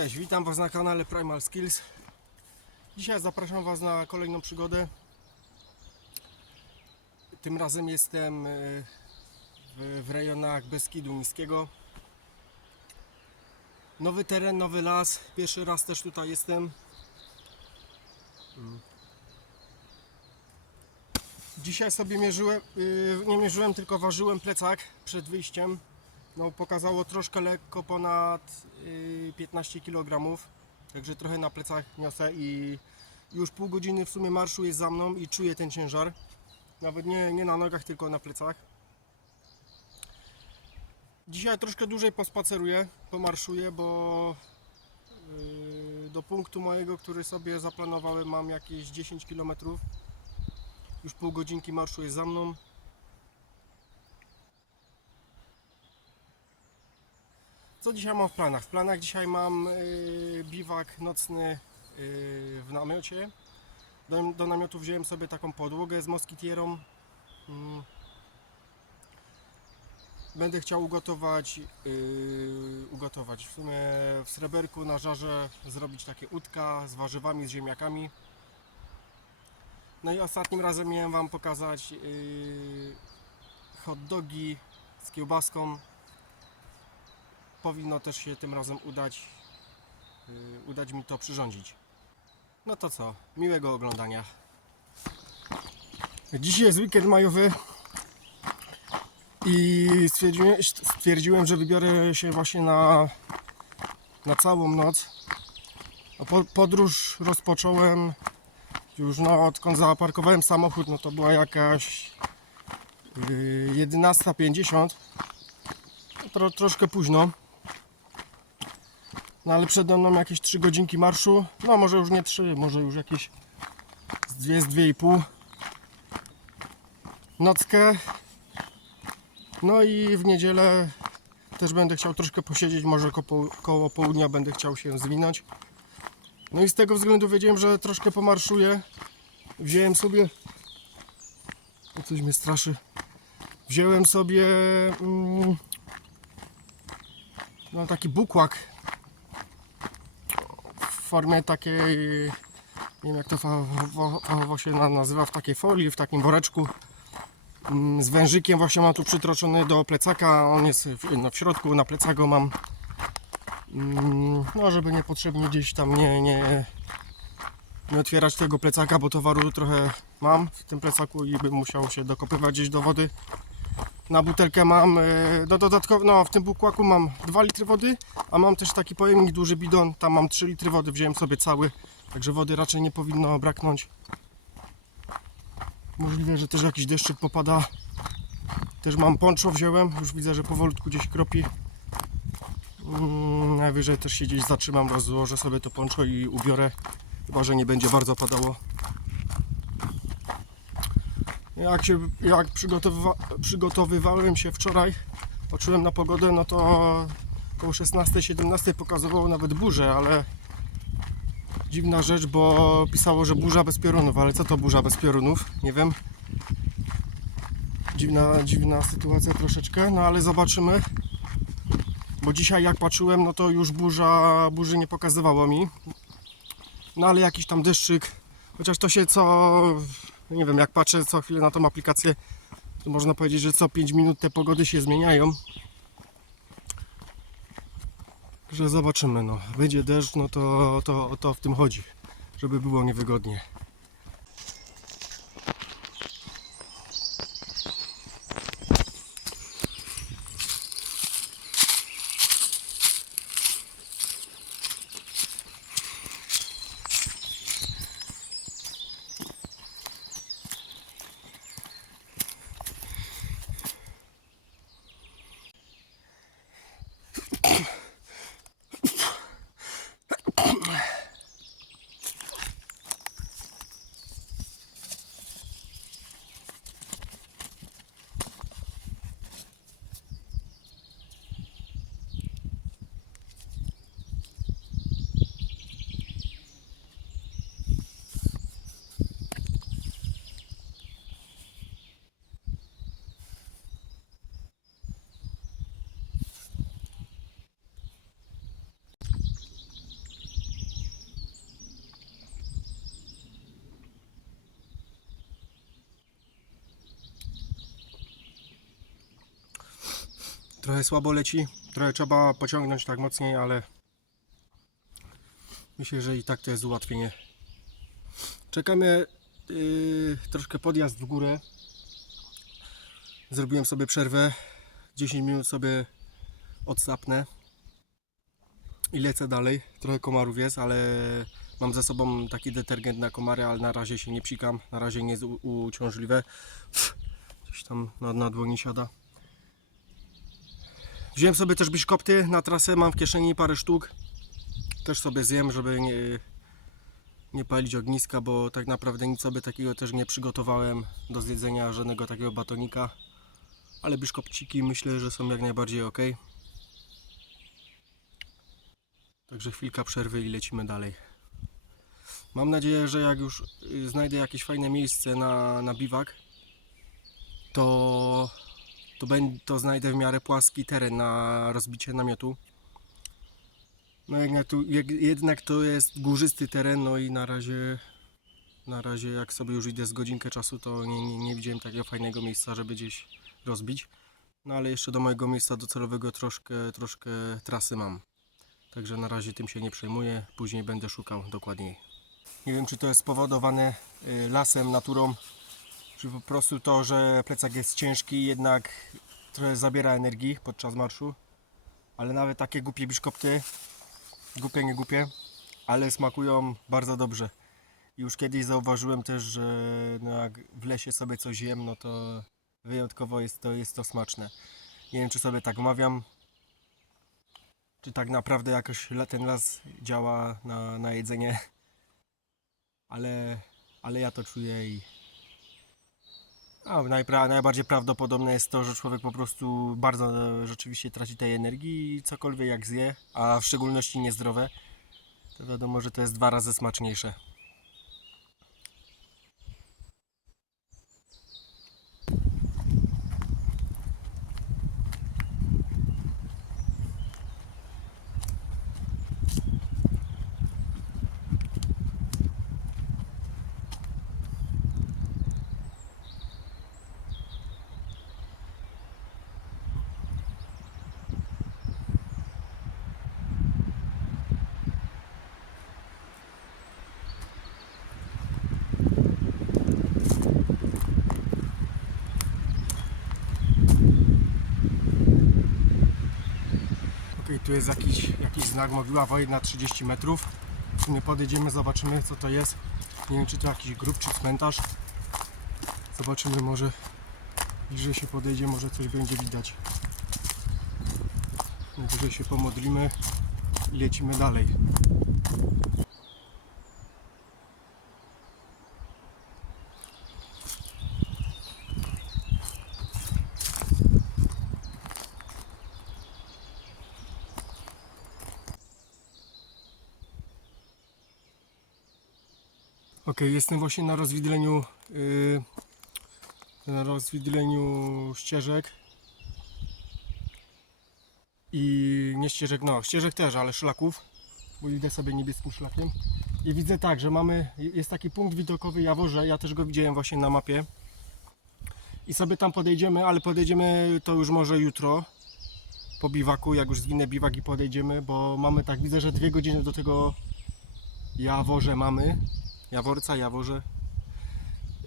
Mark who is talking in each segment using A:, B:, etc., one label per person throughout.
A: Cześć, witam Was na kanale Primal Skills. Dzisiaj zapraszam Was na kolejną przygodę. Tym razem jestem y, w, w rejonach Beskidu Niskiego. Nowy teren, nowy las. Pierwszy raz też tutaj jestem. Mm. Dzisiaj sobie mierzyłem, y, nie mierzyłem, tylko ważyłem plecak przed wyjściem. No, pokazało troszkę lekko ponad y, 15 kg, także trochę na plecach niosę i już pół godziny w sumie marszu jest za mną i czuję ten ciężar. Nawet nie, nie na nogach, tylko na plecach. Dzisiaj troszkę dłużej pospaceruję, pomarszuję, bo y, do punktu mojego, który sobie zaplanowałem, mam jakieś 10 km. Już pół godzinki marszu jest za mną. Co dzisiaj mam w planach? W planach dzisiaj mam yy, biwak nocny yy, w namiocie. Do, do namiotu wziąłem sobie taką podłogę z moskitierą. Mm. Będę chciał ugotować, yy, ugotować w sumie w sreberku na żarze zrobić takie udka z warzywami, z ziemniakami. No i ostatnim razem miałem Wam pokazać yy, hot dogi z kiełbaską powinno też się tym razem udać, yy, udać mi to przyrządzić. No to co, miłego oglądania. Dzisiaj jest weekend majowy i stwierdziłem, stwierdziłem że wybiorę się właśnie na, na całą noc. Po, podróż rozpocząłem już no, odkąd zaparkowałem samochód, no to była jakaś yy, 11.50 Tro, troszkę późno. No ale przede mną jakieś 3 godzinki marszu. No może już nie 3, może już jakieś z 2, z 2,5. Nockę. No i w niedzielę też będę chciał troszkę posiedzieć, może koło, koło południa będę chciał się zwinąć. No i z tego względu wiedziałem, że troszkę pomarszuję. Wziąłem sobie... O, coś mnie straszy. Wziąłem sobie... Mm, no taki bukłak formie takiej nie wiem jak to fachowo się na- nazywa w takiej folii, w takim woreczku. Mm, z wężykiem właśnie mam tu przytroczony do plecaka on jest w, no, w środku, na plecaku mam. Mm, no żeby niepotrzebnie gdzieś tam nie, nie nie otwierać tego plecaka, bo towaru trochę mam w tym plecaku i bym musiał się dokopywać gdzieś do wody na butelkę mam e, do dodatkowo, no w tym bukłaku mam 2 litry wody, a mam też taki pojemnik, duży bidon, tam mam 3 litry wody, wziąłem sobie cały, także wody raczej nie powinno braknąć. Możliwe, że też jakiś deszczyk popada. Też mam poncho wziąłem, już widzę, że powolutku gdzieś kropi. Mm, najwyżej też się gdzieś zatrzymam, rozłożę sobie to poncho i ubiorę, chyba, że nie będzie bardzo padało. Jak, się, jak przygotowywa, przygotowywałem się wczoraj, patrzyłem na pogodę, no to około 16-17 pokazywało nawet burzę, ale dziwna rzecz, bo pisało, że burza bez piorunów, ale co to burza bez piorunów? Nie wiem. Dziwna, dziwna sytuacja troszeczkę, no ale zobaczymy. Bo dzisiaj jak patrzyłem, no to już burza, burzy nie pokazywało mi. No ale jakiś tam deszczyk, chociaż to się co nie wiem, jak patrzę co chwilę na tą aplikację, to można powiedzieć, że co 5 minut te pogody się zmieniają. Że zobaczymy, no. Wyjdzie deszcz, no to, to, to w tym chodzi, żeby było niewygodnie. Trochę słabo leci, trochę trzeba pociągnąć tak mocniej, ale myślę, że i tak to jest ułatwienie. Czekamy yy, troszkę podjazd w górę. Zrobiłem sobie przerwę. 10 minut sobie odsapnę i lecę dalej. Trochę komarów jest, ale mam ze sobą taki detergent na komary, ale na razie się nie psikam. Na razie nie jest uciążliwe. Gdzieś tam na, na dłoni siada. Wziąłem sobie też biszkopty na trasę, mam w kieszeni parę sztuk. Też sobie zjem, żeby nie, nie palić ogniska, bo tak naprawdę nic sobie takiego też nie przygotowałem do zjedzenia, żadnego takiego batonika. Ale biszkopciki myślę, że są jak najbardziej ok. Także chwilka przerwy i lecimy dalej. Mam nadzieję, że jak już y, znajdę jakieś fajne miejsce na, na biwak, to, to, to znajdę w miarę płaski teren na rozbicie namiotu. No jednak, tu, jak, jednak to jest górzysty teren, no i na razie, na razie jak sobie już idę z godzinkę czasu, to nie, nie, nie widziałem takiego fajnego miejsca, żeby gdzieś rozbić. No ale jeszcze do mojego miejsca docelowego troszkę, troszkę trasy mam. Także na razie tym się nie przejmuję, później będę szukał dokładniej. Nie wiem czy to jest spowodowane y, lasem, naturą, czy po prostu to, że plecak jest ciężki jednak trochę zabiera energii podczas marszu. Ale nawet takie głupie biszkopty, głupie nie głupie, ale smakują bardzo dobrze. Już kiedyś zauważyłem też, że no jak w lesie sobie coś jem, no to wyjątkowo jest to, jest to smaczne. Nie wiem czy sobie tak mawiam, czy tak naprawdę jakoś ten las działa na, na jedzenie, ale, ale ja to czuję i a, najpra- najbardziej prawdopodobne jest to, że człowiek po prostu bardzo e, rzeczywiście traci tej energii i cokolwiek jak zje, a w szczególności niezdrowe, to wiadomo, że to jest dwa razy smaczniejsze. Tu jest jakiś, jakiś znak mogiła wojna 30 metrów. Sumie podejdziemy, zobaczymy co to jest. Nie wiem czy to jakiś grób czy cmentarz. Zobaczymy może bliżej się podejdzie, może coś będzie widać. Najwyżej się pomodlimy i lecimy dalej. Ok, jestem właśnie na rozwidleniu yy, na rozwidleniu ścieżek. I nie ścieżek, no ścieżek też, ale szlaków, bo idę sobie niebieskim szlakiem. I widzę tak, że mamy, jest taki punkt widokowy Jaworze, ja też go widziałem właśnie na mapie. I sobie tam podejdziemy, ale podejdziemy to już może jutro po biwaku, jak już zwinę biwak i podejdziemy, bo mamy tak, widzę, że dwie godziny do tego Jaworze mamy Jaworca, Jaworze.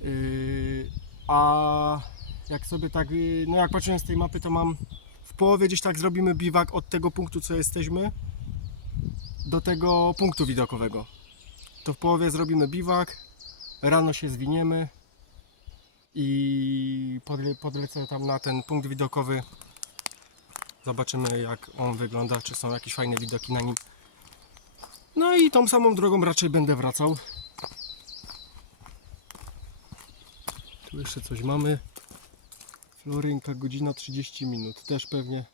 A: Yy, a jak sobie tak, yy, no jak patrzyłem z tej mapy, to mam w połowie gdzieś tak zrobimy biwak od tego punktu, co jesteśmy, do tego punktu widokowego. To w połowie zrobimy biwak, rano się zwiniemy i podle, podlecę tam na ten punkt widokowy. Zobaczymy jak on wygląda, czy są jakieś fajne widoki na nim. No i tą samą drogą raczej będę wracał. Tu jeszcze coś mamy. Florynka, godzina 30 minut. Też pewnie,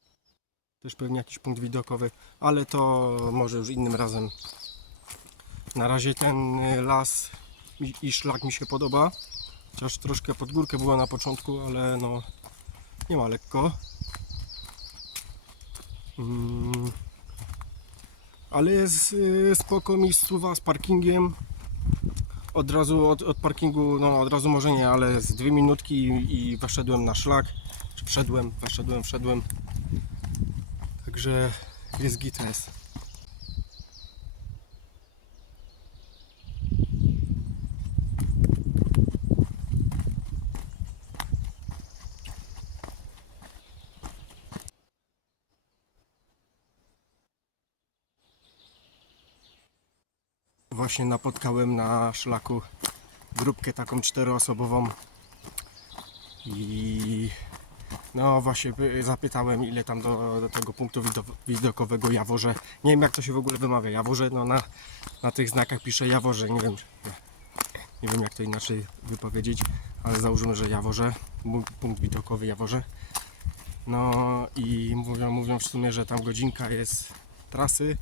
A: też pewnie jakiś punkt widokowy, ale to może już innym razem. Na razie ten y, las i, szlak mi się podoba. Chociaż troszkę pod górkę było na początku, ale no nie ma lekko. Mm. Ale jest y, spoko miejscowa z parkingiem od razu od, od parkingu, no od razu może nie, ale z dwie minutki i, i weszedłem na szlak. Wszedłem, weszedłem, wszedłem. Także jest GTS. Właśnie napotkałem na szlaku grupkę taką czteroosobową i no właśnie by- zapytałem ile tam do, do tego punktu wido- widokowego Jaworze. Nie wiem jak to się w ogóle wymawia. Jaworze, no na, na tych znakach pisze Jaworze, nie wiem. Nie, nie wiem jak to inaczej wypowiedzieć, ale załóżmy, że Jaworze, punkt widokowy Jaworze. No i mówią, mówią w sumie, że tam godzinka jest trasy.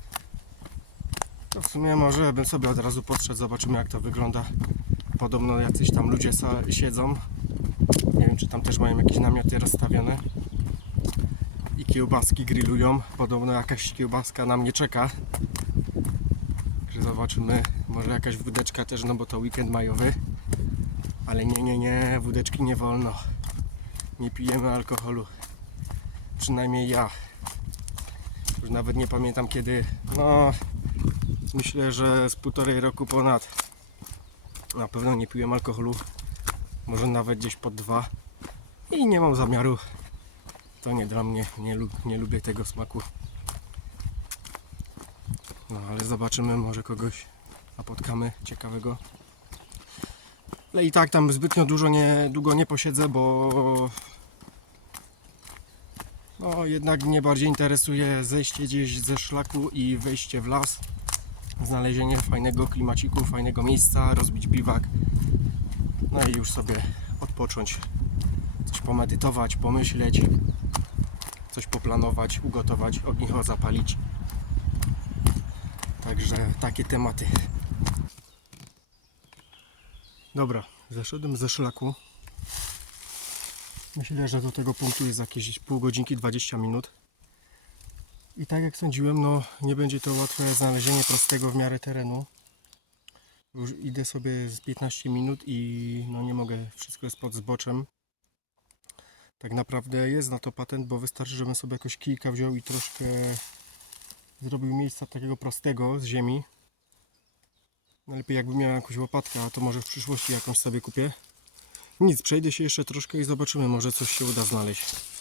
A: To w sumie może bym sobie od razu podszedł, zobaczymy jak to wygląda. Podobno jacyś tam ludzie siedzą. Nie wiem czy tam też mają jakieś namioty rozstawione. I kiełbaski grillują. Podobno jakaś kiełbaska na mnie czeka. Zobaczymy. Może jakaś wódeczka też, no bo to weekend majowy. Ale nie, nie, nie, wódeczki nie wolno. Nie pijemy alkoholu. Przynajmniej ja. Już nawet nie pamiętam kiedy. No, myślę, że z półtorej roku ponad. Na pewno nie piłem alkoholu. Może nawet gdzieś pod dwa. I nie mam zamiaru. To nie dla mnie. Nie, nie lubię tego smaku. No ale zobaczymy, może kogoś napotkamy ciekawego. Ale i tak tam zbytnio dużo nie, długo nie posiedzę, bo no jednak mnie bardziej interesuje zejście gdzieś ze szlaku i wejście w las. Znalezienie fajnego klimaciku, fajnego miejsca, rozbić biwak. No i już sobie odpocząć. Coś pomedytować, pomyśleć. Coś poplanować, ugotować, ognicho zapalić. Także takie tematy. Dobra, zeszedłem ze szlaku. Myślę, że do tego punktu jest jakieś pół godzinki, 20 minut. I tak jak sądziłem, no nie będzie to łatwe znalezienie prostego w miarę terenu. Już idę sobie z 15 minut i no nie mogę, wszystko jest pod zboczem. Tak naprawdę jest na to patent, bo wystarczy, żebym sobie jakoś kijka wziął i troszkę zrobił miejsca takiego prostego z ziemi. Najlepiej jakbym miał jakąś łopatkę, a to może w przyszłości jakąś sobie kupię. Nic, przejdę się jeszcze troszkę i zobaczymy, może coś się uda znaleźć.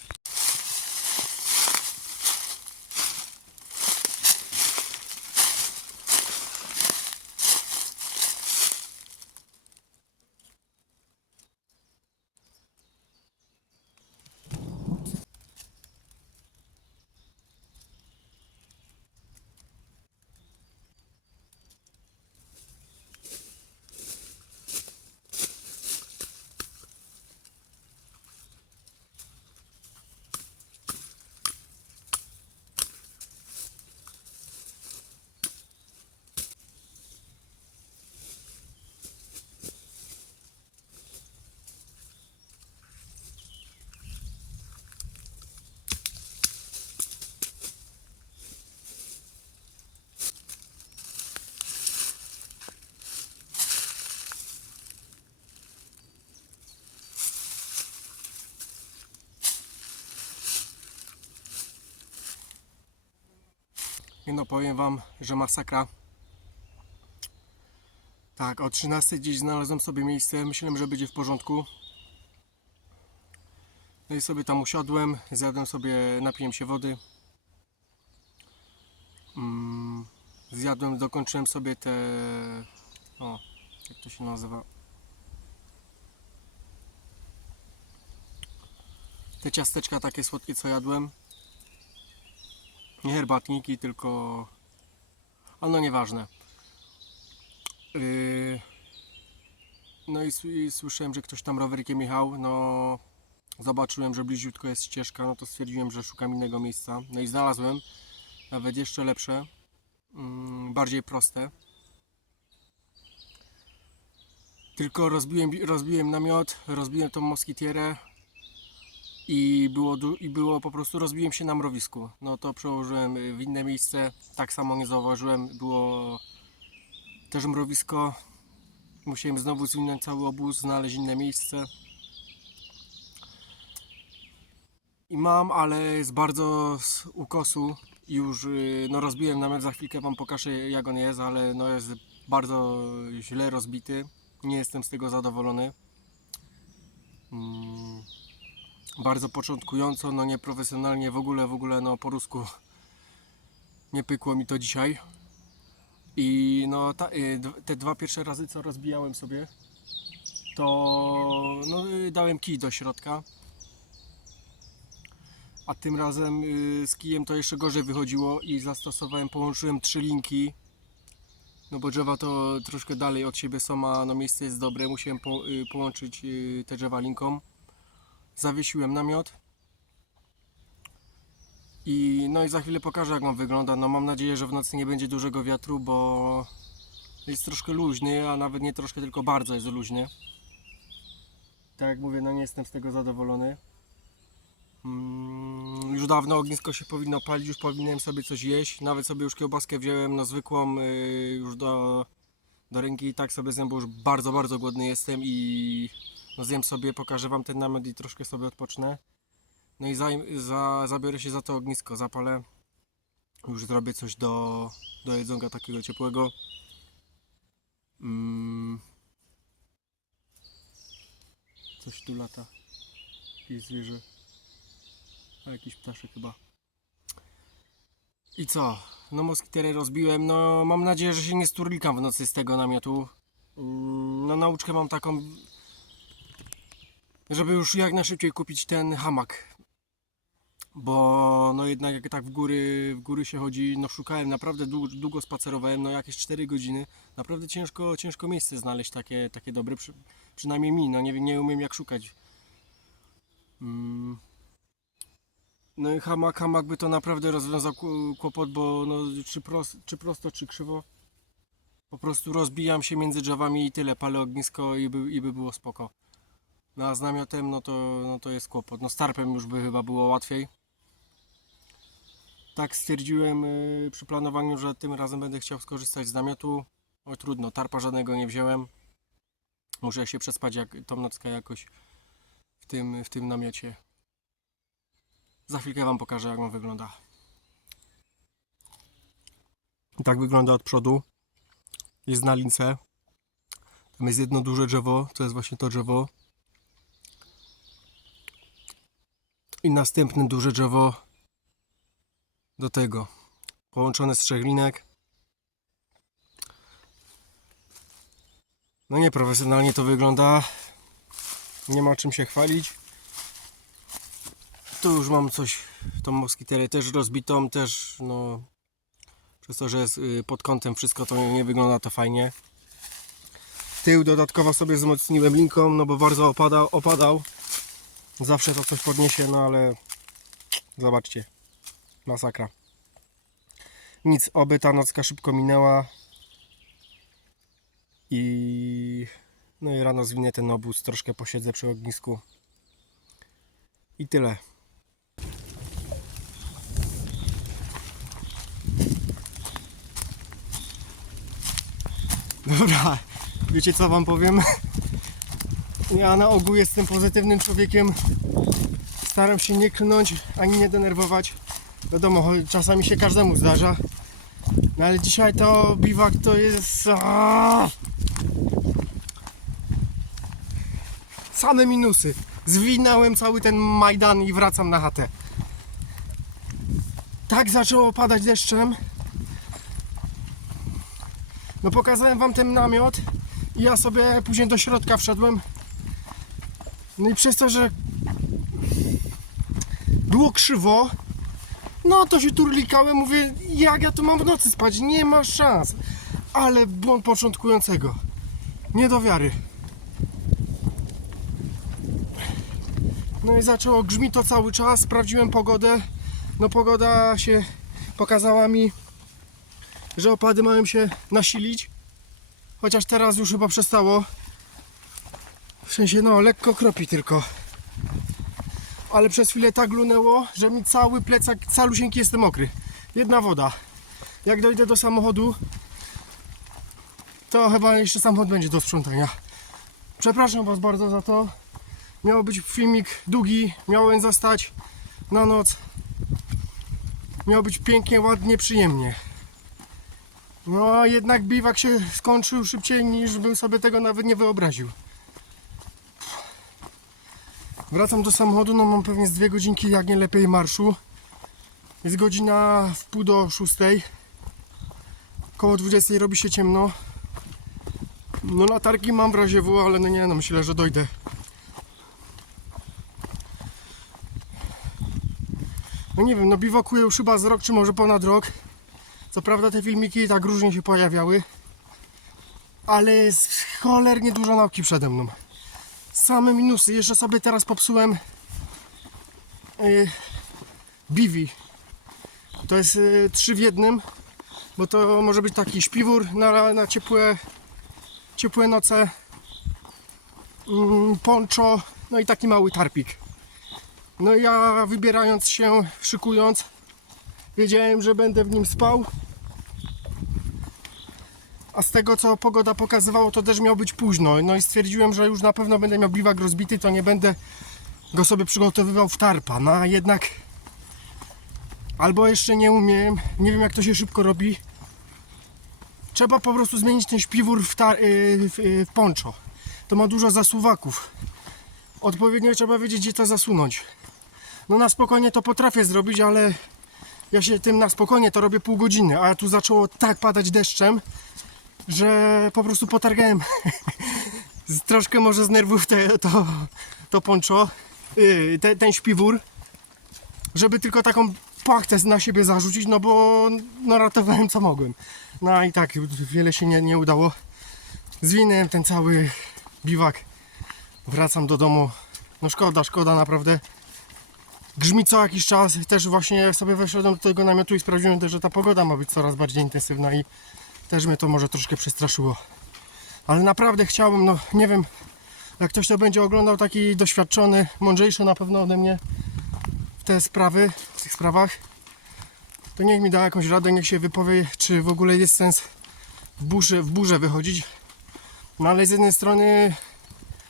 A: No, powiem Wam, że masakra. Tak, o 13 gdzieś znalazłem sobie miejsce, myślałem, że będzie w porządku. No i sobie tam usiadłem, zjadłem sobie, napiłem się wody. Mm, zjadłem, dokończyłem sobie te... O, jak to się nazywa? Te ciasteczka takie słodkie, co jadłem. Nie herbatniki, tylko. A no nieważne. Yy... No i, słyszałem, że ktoś tam rowerkiem jechał. No zobaczyłem, że bliziutko jest ścieżka, no to stwierdziłem, że szukam innego miejsca. No i znalazłem nawet jeszcze lepsze, mm, bardziej proste. Tylko rozbiłem, bi- rozbiłem namiot, rozbiłem tą moskitierę, i było, i było po prostu rozbiłem się na mrowisku. No to przełożyłem y, w inne miejsce, tak samo nie zauważyłem, było też mrowisko. Musiałem znowu zwinąć cały obóz, znaleźć inne miejsce. I mam, ale jest bardzo z ukosu. Już y, no, rozbiłem namiot, za chwilkę wam pokażę jak on jest, ale no jest bardzo źle rozbity. Nie jestem z tego zadowolony. Mm, bardzo początkująco, no nieprofesjonalnie, w ogóle, w ogóle no po rusku nie pykło mi to dzisiaj. I no ta, y, te dwa pierwsze razy co rozbijałem sobie, to no, y, dałem kij do środka. A tym razem y, z kijem to jeszcze gorzej wychodziło i zastosowałem, połączyłem trzy linki. No bo drzewa to troszkę dalej od siebie są, a no miejsce jest dobre. Musiałem po, połączyć te drzewa linką. Zawiesiłem namiot. I no i za chwilę pokażę jak on wygląda. No mam nadzieję, że w nocy nie będzie dużego wiatru, bo jest troszkę luźny, a nawet nie troszkę, tylko bardzo jest luźny. Tak jak mówię, no nie jestem z tego zadowolony. Mm, już dawno ognisko się powinno palić, już powinienem sobie coś jeść. Nawet sobie już kiełbaskę wziąłem, no zwykłą, y, już do, do ręki i tak sobie bo już bardzo, bardzo głodny jestem i no zjem sobie, pokażę wam ten namiot i troszkę sobie odpocznę. No i za, za, zabiorę się za to ognisko, zapalę. Już zrobię coś do, do jedzonka takiego ciepłego. Mm. Coś tu lata. Jakieś zwierzę. A jakiś ptaszek chyba. I co? No moskitery rozbiłem. No mam nadzieję, że się nie sturlikam w nocy z tego namiotu. Mm, No nauczkę mam taką, żeby już jak najszybciej kupić ten hamak. Bo no jednak jak tak w góry, w góry się chodzi, no szukałem, naprawdę długo, długo spacerowałem, no jakieś 4 godziny. Naprawdę ciężko, ciężko miejsce znaleźć takie, takie dobre, przy, przynajmniej mi, no nie, nie umiem jak szukać. Mm. No i hamak, hamak by to naprawdę rozwiązał kł- kłopot, bo no, czy, pros, czy prosto, czy krzywo. Po prostu rozbijam się między drzewami i tyle, palę ognisko i by, i by było spoko. No a z namiotem no to, no to jest kłopot. No z tarpem już by chyba było łatwiej. Tak stwierdziłem yy, przy planowaniu, że tym razem będę chciał skorzystać z namiotu. Oj trudno, tarpa żadnego nie wziąłem. Muszę się przespać jak, tą nockę jakoś w tym, w tym namiocie. Za chwilkę Wam pokażę, jak on wygląda. Tak wygląda od przodu. Jest na lince. Tam jest jedno duże drzewo, to jest właśnie to drzewo. I następne duże drzewo do tego. Połączone z trzech linek. No nieprofesjonalnie to wygląda. Nie ma czym się chwalić. Tu już mam coś, tą moskiterę też rozbitą, też no przez to, że jest y, pod kątem wszystko to nie, nie wygląda to fajnie. Tył dodatkowo sobie wzmocniłem linką, no bo bardzo opadał, opadał. Zawsze to coś podniesie, no ale zobaczcie, masakra. Nic, oby ta nocka szybko minęła i no i rano zwinę ten obóz, troszkę posiedzę przy ognisku i tyle. Dobra, wiecie co wam powiem? Ja na ogół jestem pozytywnym człowiekiem. Staram się nie klnąć ani nie denerwować. Wiadomo, czasami się każdemu zdarza. No ale dzisiaj to biwak to jest. Aaaa! Same minusy. Zwinąłem cały ten Majdan i wracam na chatę. Tak zaczęło padać deszczem. No pokazałem wam ten namiot i ja sobie później do środka wszedłem. No i przez to, że było krzywo, no to się turlikałem, mówię, jak ja tu mam w nocy spać, nie ma szans. Ale błąd początkującego. Nie do wiary. No i zaczęło grzmi to cały czas, sprawdziłem pogodę. No pogoda się pokazała mi, że opady mają się nasilić. Chociaż teraz już chyba przestało. Sensie no lekko kropi tylko. Ale przez chwilę tak lunęło, że mi cały plecak, calusieńki jestem mokry. Jedna woda. Jak dojdę do samochodu, to chyba jeszcze samochód będzie do sprzątania. Przepraszam Was bardzo za to. Miał być filmik długi, miałem zostać, na noc. Miało być pięknie, ładnie, przyjemnie. No a jednak biwak się skończył szybciej niż bym sobie tego nawet nie wyobraził. Wracam do samochodu, no mam pewnie z dwie godzinki, jak nie lepiej marszu. Jest godzina w pół do szóstej. Koło 20 robi się ciemno. No latarki mam w razie W, ale no nie no, myślę, że dojdę. No nie wiem, no biwakuję już chyba z rok, czy może ponad rok. Co prawda te filmiki tak różnie się pojawiały. Ale jest cholernie dużo nauki przede mną. Same minusy. Jeszcze sobie teraz popsułem yy, Biwi. To jest yy, trzy w jednym. Bo to może być taki śpiwór na, na ciepłe, ciepłe noce. Mm, poncho. No i taki mały tarpik. No ja wybierając się, szykując, wiedziałem, że będę w nim spał. A z tego co pogoda pokazywało, to też miał być późno. No i stwierdziłem, że już na pewno będę miał biwak rozbity, to nie będę go sobie przygotowywał w tarpa. No a jednak albo jeszcze nie umiem, nie wiem jak to się szybko robi. Trzeba po prostu zmienić ten śpiwór w, tar- yy, w, yy, w poncho. To ma dużo zasuwaków. Odpowiednio trzeba wiedzieć, gdzie to zasunąć. No na spokojnie to potrafię zrobić, ale ja się tym na spokojnie to robię pół godziny, a tu zaczęło tak padać deszczem, że po prostu potargałem troszkę może z nerwów te, to, to poncho, yy, te, ten śpiwór, żeby tylko taką płachtę na siebie zarzucić, no bo no ratowałem co mogłem. No i tak wiele się nie, nie udało. Zwinąłem ten cały biwak, wracam do domu. No szkoda, szkoda naprawdę. Grzmi co jakiś czas, też właśnie sobie weszedłem do tego namiotu i sprawdziłem też, że ta pogoda ma być coraz bardziej intensywna i też mnie to może troszkę przestraszyło. Ale naprawdę chciałbym, no nie wiem, jak ktoś to będzie oglądał, taki doświadczony, mądrzejszy na pewno ode mnie w te sprawy, w tych sprawach, to niech mi da jakąś radę, niech się wypowie, czy w ogóle jest sens w burzę, w burzę wychodzić. No ale z jednej strony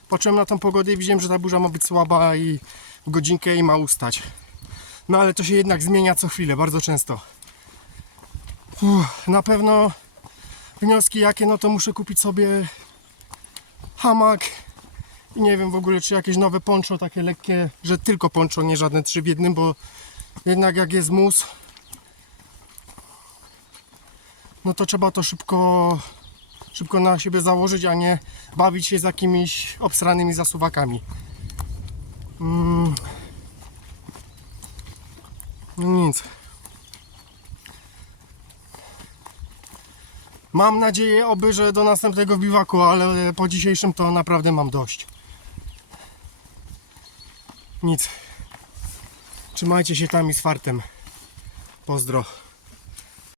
A: patrzyłem na tą pogodę i widziałem, że ta burza ma być słaba i w godzinkę i ma ustać. No ale to się jednak zmienia co chwilę, bardzo często. Uff, na pewno wnioski jakie, no to muszę kupić sobie hamak i nie wiem w ogóle czy jakieś nowe poncho takie lekkie, że tylko poncho, nie żadne trzy w jednym, bo jednak jak jest mus no to trzeba to szybko szybko na siebie założyć, a nie bawić się z jakimiś obsranymi zasuwakami. Mm. No nic. Mam nadzieję, oby, że do następnego biwaku, ale po dzisiejszym to naprawdę mam dość. Nic. Trzymajcie się tam i z fartem. Pozdro.